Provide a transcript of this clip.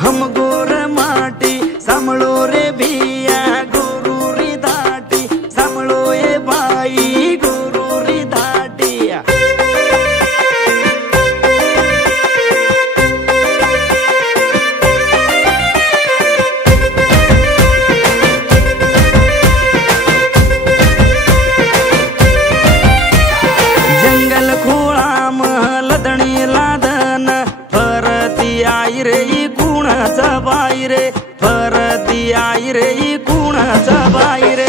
हम गोर माटी सांभळो रे भिया गुरु री धाटी सांभळो ए बाई गुरु री धाटी जंगल खोळा महलदणी लादन फरती आई रे कुणाचा बाई रे फरती आई रे कुणाचा बाई रे।